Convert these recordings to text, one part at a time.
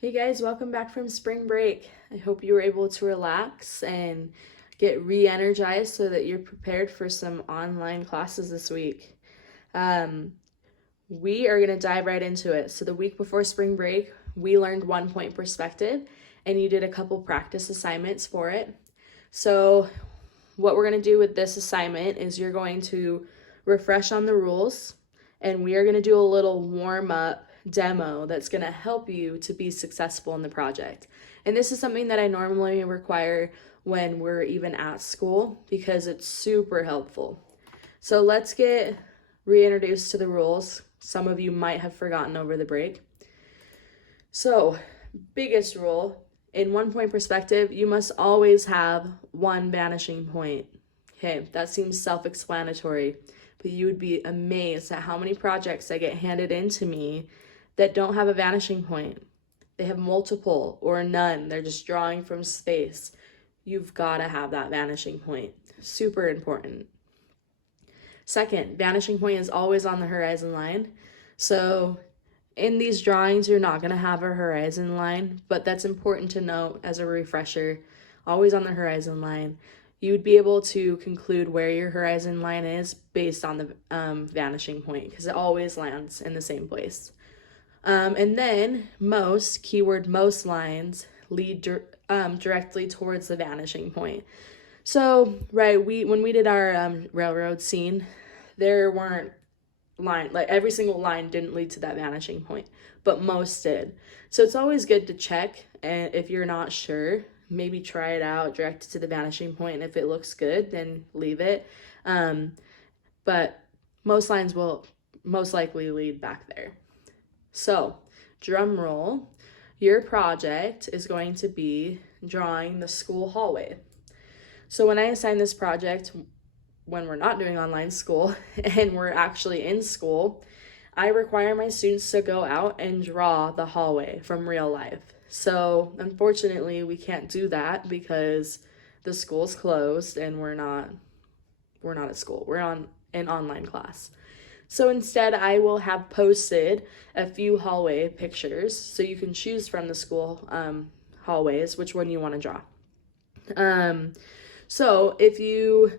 Hey guys, welcome back from spring break. I hope you were able to relax and get re-energized so that you're prepared for some online classes this week. Um, we are going to dive right into it. So the week before spring break, we learned 1 point perspective and you did a couple practice assignments for it. So what we're going to do with this assignment is you're going to refresh on the rules and we are going to do a little warm up demo that's going to help you to be successful in the project. And this is something that I normally require when we're even at school because it's super helpful. So let's get reintroduced to the rules. Some of you might have forgotten over the break. So, biggest rule in 1 point perspective, you must always have one vanishing point. Okay, that seems self explanatory, but you would be amazed at how many projects that get handed in to me that don't have a vanishing point. They have multiple or none, they're just drawing from space. You've got to have that vanishing point. Super important. Second, vanishing point is always on the horizon line. So in these drawings, you're not going to have a horizon line, but that's important to note as a refresher. Always on the horizon line. You would be able to conclude where your horizon line is based on the vanishing point because it always lands in the same place. And then most, keyword most lines lead directly towards the vanishing point. So, right, when we did our railroad scene, there weren't like every single line didn't lead to that vanishing point, but most did. So it's always good to check, and if you're not sure, maybe try it out, direct it to the vanishing point, and if it looks good, then leave it. But most lines will most likely lead back there. So, drum roll, your project is going to be drawing the school hallway. So when I assign this project, when we're not doing online school and we're actually in school, I require my students to go out and draw the hallway from real life. So unfortunately, we can't do that because the school's closed and we're not at school. We're on an online class. So instead, I will have posted a few hallway pictures so you can choose from the school hallways which one you want to draw. So if you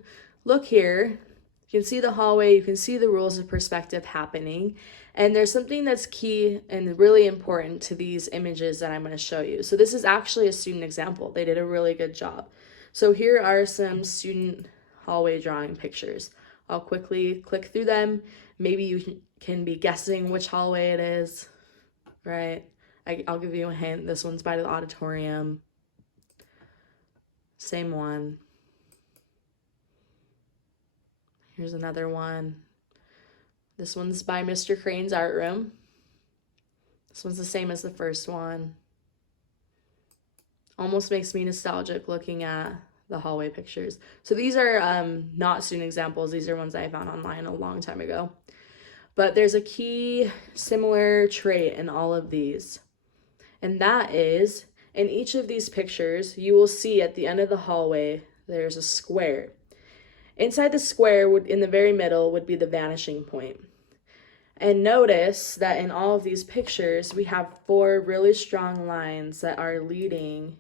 look here, you can see the hallway, you can see the rules of perspective happening, and there's something that's key and really important to these images that I'm going to show you. So this is actually a student example. They did a really good job. So here are some student hallway drawing pictures. I'll quickly click through them. Maybe you can be guessing which hallway it is, right? I'll give you a hint. This one's by the auditorium. Same one. Here's another one. This one's by Mr. Crane's art room. This one's the same as the first one. Almost makes me nostalgic looking at the hallway pictures. So these are not student examples. These are ones I found online a long time ago. But there's a key similar trait in all of these. And that is, in each of these pictures, you will see at the end of the hallway, there's a square. Inside the square, in the very middle, would be the vanishing point. And notice that in all of these pictures, we have 4 really strong lines that are leading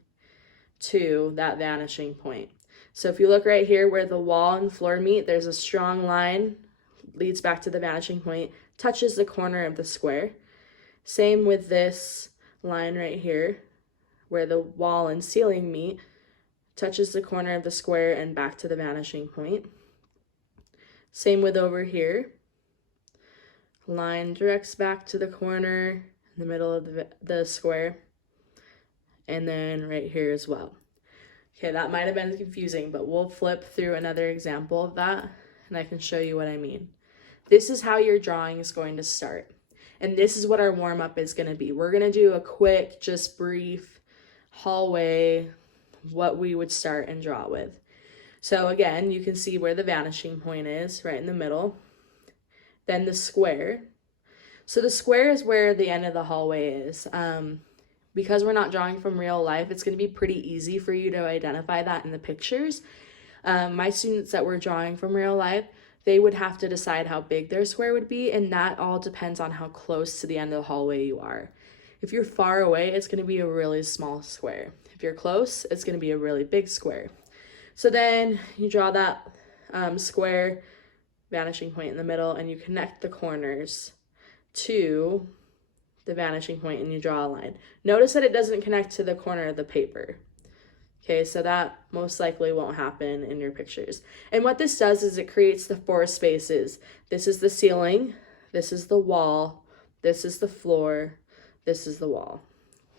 to that vanishing point. So if you look right here where the wall and floor meet, there's a strong line, leads back to the vanishing point, touches the corner of the square. Same with this line right here, where the wall and ceiling meet, touches the corner of the square and back to the vanishing point. Same with over here. Line directs back to the corner in the middle of the square. And then right here as well. Okay, that might have been confusing, but we'll flip through another example of that and I can show you what I mean. This is how your drawing is going to start. And this is what our warm-up is going to be. We're going to do a quick, just brief hallway, what we would start and draw with. So again, you can see where the vanishing point is, right in the middle. Then the square. So the square is where the end of the hallway is. Because we're not drawing from real life, it's going to be pretty easy for you to identify that in the pictures. My students that were drawing from real life, they would have to decide how big their square would be, and that all depends on how close to the end of the hallway you are. If you're far away, it's going to be a really small square. If you're close, it's going to be a really big square. So then you draw that square vanishing point in the middle, and you connect the corners to the vanishing point, and you draw a line. Notice that it doesn't connect to the corner of the paper. Okay, so that most likely won't happen in your pictures. And what this does is it creates the 4 spaces. This is the ceiling, this is the wall, this is the floor, this is the wall.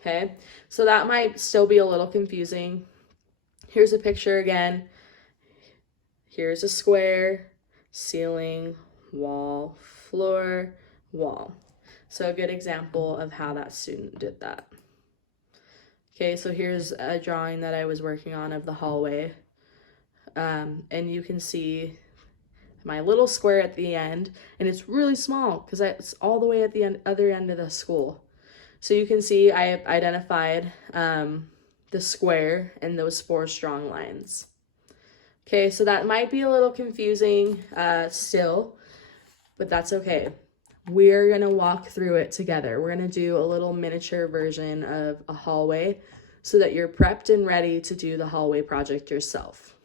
Okay, so that might still be a little confusing. Here's a picture again. Here's a square, ceiling, wall, floor, wall. So a good example of how that student did that. Okay, so here's a drawing that I was working on of the hallway. And you can see my little square at the end, and it's really small because it's all the way at the other end of the school. So you can see I identified the square and those 4 strong lines. Okay, so that might be a little confusing still, but that's okay. We're going to walk through it together. We're going to do a little miniature version of a hallway so that you're prepped and ready to do the hallway project yourself.